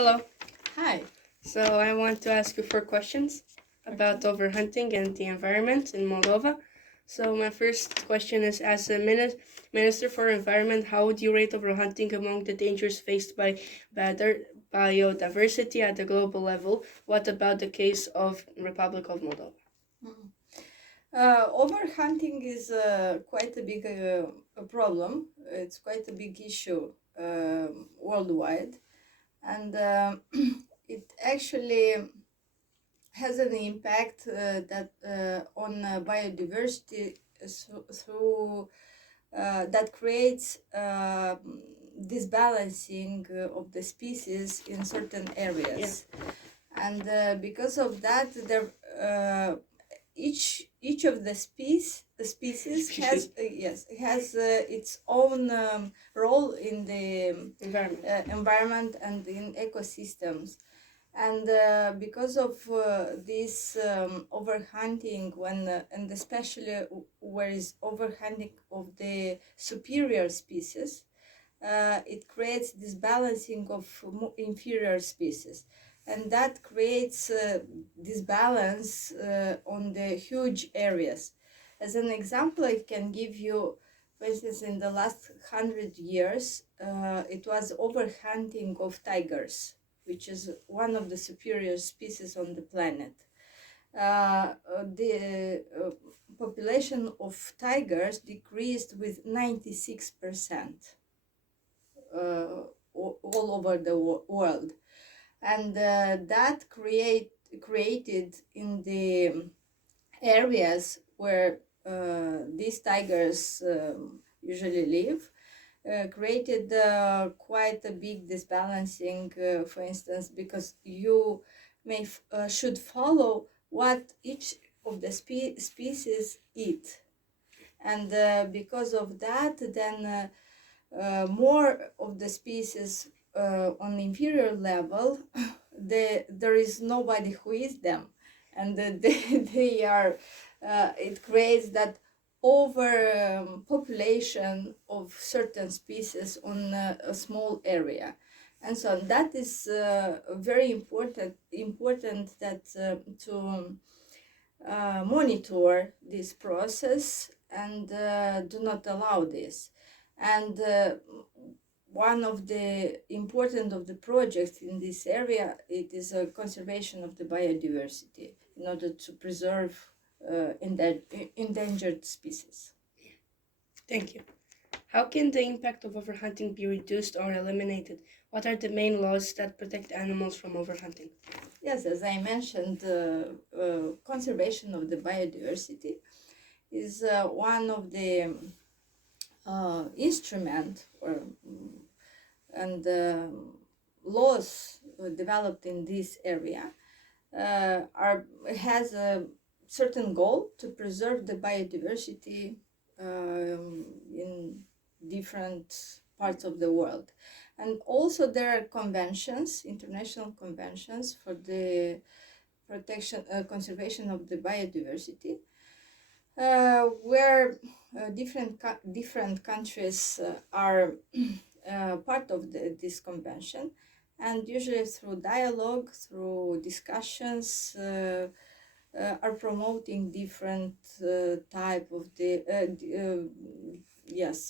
Hello. Hi. So I want to ask you 4 questions about overhunting and the environment in Moldova. So my first question is, as a Minister for Environment, how would you rate overhunting among the dangers faced by biodiversity at the global level? What about the case of Republic of Moldova? Overhunting is quite a big problem. It's quite a big issue worldwide, and it actually has an impact that on biodiversity through that creates disbalancing of the species in certain areas, and because of that, there each of the species has its own role in the environment and in ecosystems. And because of this overhunting, and especially where is overhunting of the superior species, it creates this balancing of inferior species, and that creates this balance on the huge areas. As an example, I can give you, for instance, in the last 100 years, it was overhunting of tigers, which is one of the superior species on the planet. The population of tigers decreased with 96% all over the world, and that created in the areas where these tigers usually live, created quite a big disbalancing, for instance, because you should follow what each of the species eat, and because of that, then more of the species on the inferior level, there is nobody who eats them, and they are. It creates that over population of certain species on a small area, and so that is very important that to monitor this process and do not allow this. And one of the important of the projects in this area, it is a conservation of the biodiversity in order to preserve endangered species. Thank you. How can the impact of overhunting be reduced or eliminated? What are the main laws that protect animals from overhunting? Yes, as I mentioned, conservation of the biodiversity is one of the instrument and laws developed in this area has a certain goal to preserve the biodiversity in different parts of the world. And also there are conventions, international conventions for the protection, conservation of the biodiversity, where different countries are part of this convention, and usually through dialogue, through discussions, are promoting different type of the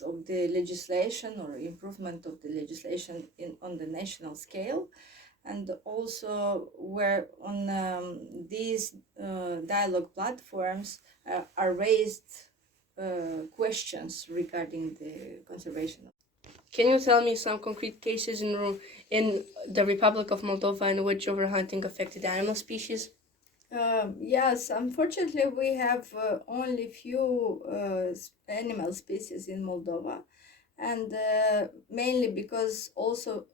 of the legislation or improvement of the legislation on the national scale, and also where on these dialogue platforms are raised questions regarding the conservation. Can you tell me some concrete cases in the Republic of Moldova in which overhunting affected animal species? Yes, unfortunately, we have only few animal species in Moldova, and mainly because also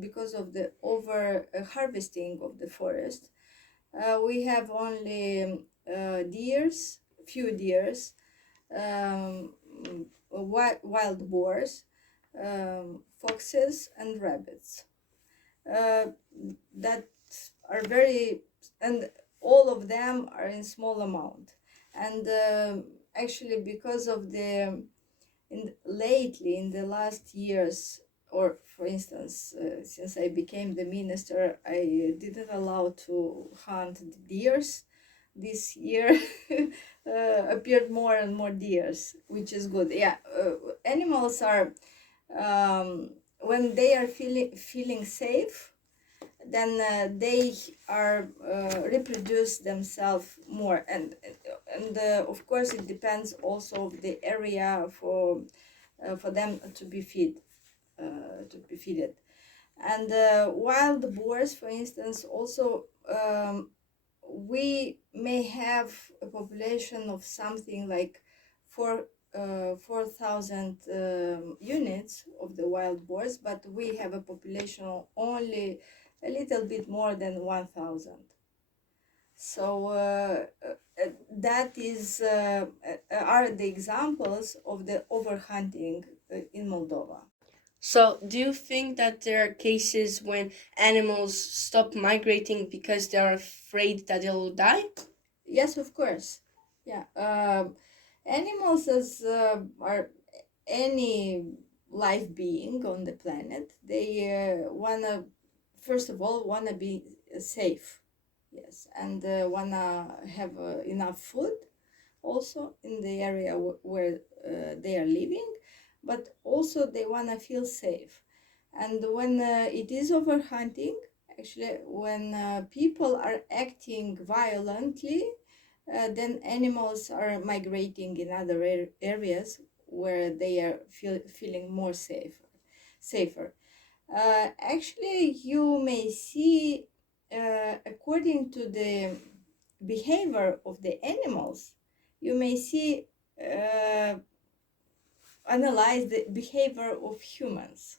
because of the over harvesting of the forest. We have only few deers, wild boars, foxes, and rabbits. That are very, and all of them are in small amount. And actually, because of lately in the last years, or for instance, since I became the minister, I didn't allow to hunt the deers. This year appeared more and more deers, which is good. Yeah, animals are when they are feeling safe, then they are reproduce themselves more, and of course it depends also of the area for them to be fed. And wild boars, for instance, also we may have a population of something like 4,000 units of the wild boars, but we have a population of only a little bit more than 1,000. So that is are the examples of the overhunting in Moldova. So, do you think that there are cases when animals stop migrating because they are afraid that they'll die? Yes, of course. Yeah. Animals are any life being on the planet. They wanna, first of all, wanna be safe. Yes, and wanna have enough food also in the area where they are living, but also they wanna feel safe. And when it is overhunting, actually, when people are acting violently, then animals are migrating in other areas where they are feeling more safer. Actually, you may see, according to the behavior of the animals, you may see, analyze the behavior of humans,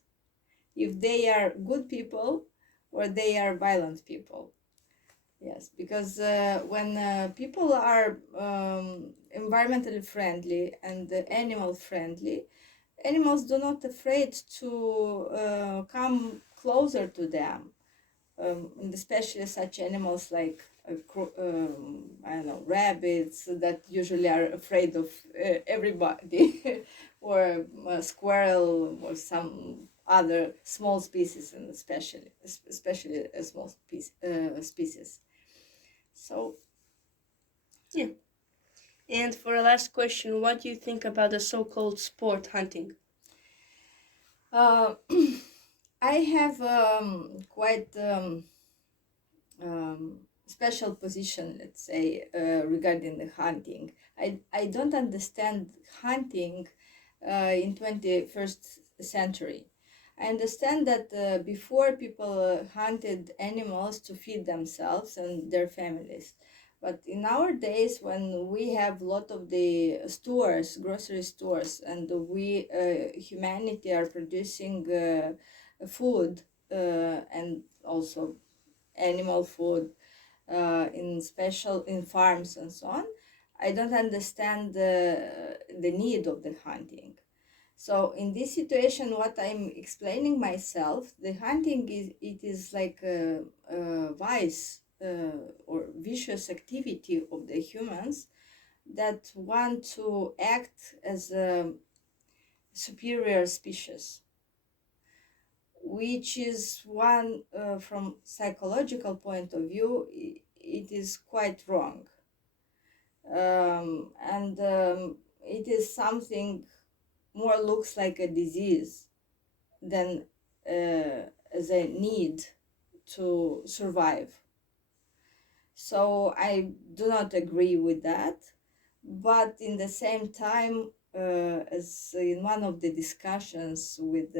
if they are good people or they are violent people. Yes, because when people are environmentally friendly and animal friendly, animals do not afraid to come closer to them, and especially such animals like I don't know, rabbits that usually are afraid of everybody, or a squirrel or some other small species, and especially a small species. So Yeah. And for a last question, what do you think about the so-called sport hunting? uh, I have quite special position, let's say, regarding the hunting. I don't understand hunting in 21st century. I understand that before people hunted animals to feed themselves and their families. But in our days, when we have a lot of the stores, grocery stores, and we, humanity, are producing food and also animal food in farms and so on, I don't understand the need of the hunting. So in this situation, what I'm explaining myself, the hunting is like a vice or vicious activity of the humans that want to act as a superior species, which is one, from psychological point of view, it is quite wrong. And it is something more looks like a disease than as a need to survive. So I do not agree with that. But in the same time, as in one of the discussions with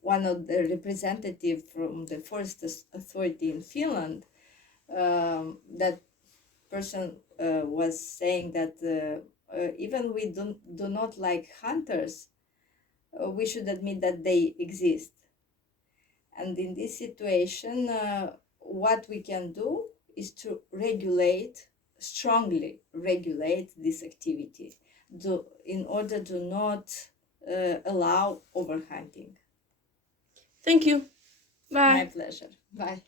one of the representative from the forest authority in Finland, that person was saying that even we do not like hunters, we should admit that they exist. And in this situation, what we can do is to strongly regulate this activity in order to not allow overhunting. Thank you. Bye. My pleasure. Bye.